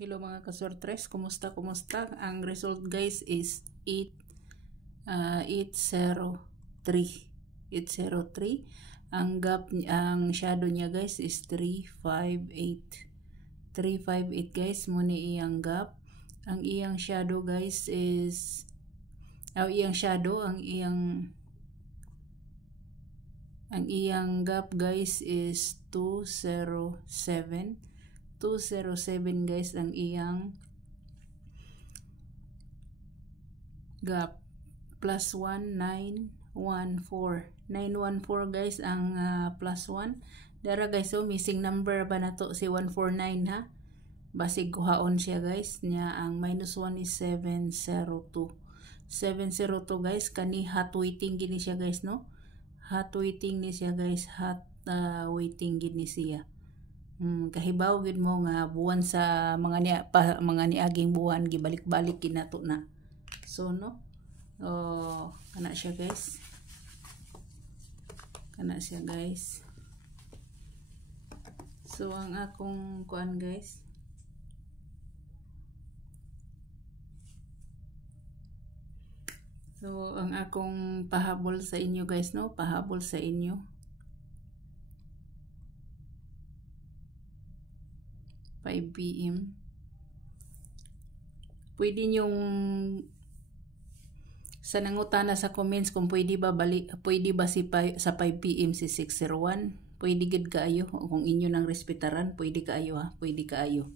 Hello mga kasortres, kumusta? Ang result guys is 803. 803. Ang gap, ang shadow niya guys is 358. 358 guys, muna iyang gap. Ang iyang shadow guys is ang iyang gap guys is 207. 207 guys ang iyang gap, plus 1 914 guys ang plus 1 dara guys. So missing number ba na to si 149 ha, basig kuhaon siya guys niya. Ang minus 1 is 702 guys. Kani hot waiting gini siya guys, no? Hot waiting ni siya guys, hot waiting gini siya. Kahibaw gid mo nga buwan sa mga niaging buwan gibalik-balik kinato na. So no, kana siya guys, so ang akong kuan guys, so ang akong pahabol sa inyo guys, no, pahabol sa inyo, 5 PM. Pwede nyong sa nangutana sa comments kung pwede ba sa 5 PM si 601. Pwede gid kaayo kung inyo nang respetaran, pwede kaayo ha, pwede kaayo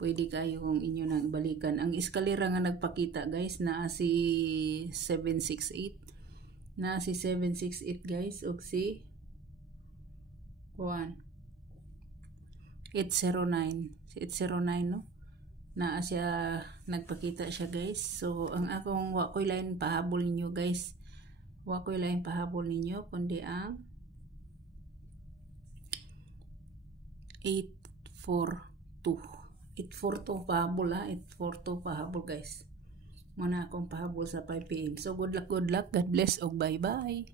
kung inyo nang balikan. Ang eskalera nga nagpakita guys na si 768 guys, og si 809 no, na siya nagpakita siya guys. So ang akong wa ko'y lain pahabol ninyo guys, kundi ang 842 pahabol ha, 842 pahabol guys. Muna akong pahabol sa 5 PM. So good luck, God bless, og bye bye.